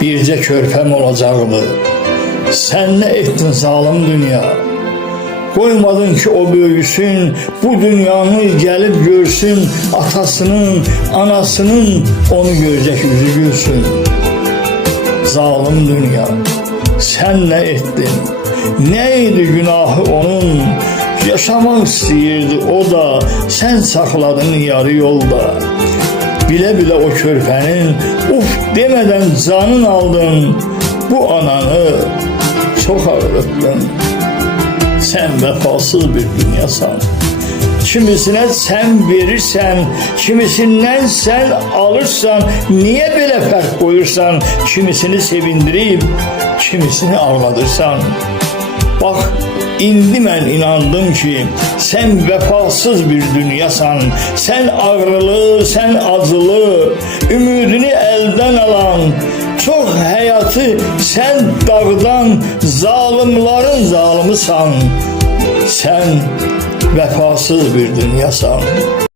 bircə körpəm olacaqdı. Sən nə etdin zalim dünya? Qoymadın ki o böyüsün, bu dünyanı gəlib görsün, atasının, anasının onu görəcək yüzü gülsün. Zalim dünya, sən nə etdin? Nə idi günahı onun? Yaşamaq istəyirdi o da, sən saxladın yarı yolda. Bilə-bilə o körpənin uf demədən canın aldın. Bu ananı çox ağrıtdın. Sən vəfasız bir dünyasan. Kimisinə sən verirsən, kimisindən sən alırsan. Niyə belə fərq qoyursan? Kimisini sevindirib, kimisini ağladırsan. Bax, indi mən inandım ki, sən vəfasız bir dünyasan. Sən ağrılı, sən acılı, ümidini əldən alan, çox həyatı sən dağdan, zalimların zalimisan. Sən vəfasız bir dünyasan.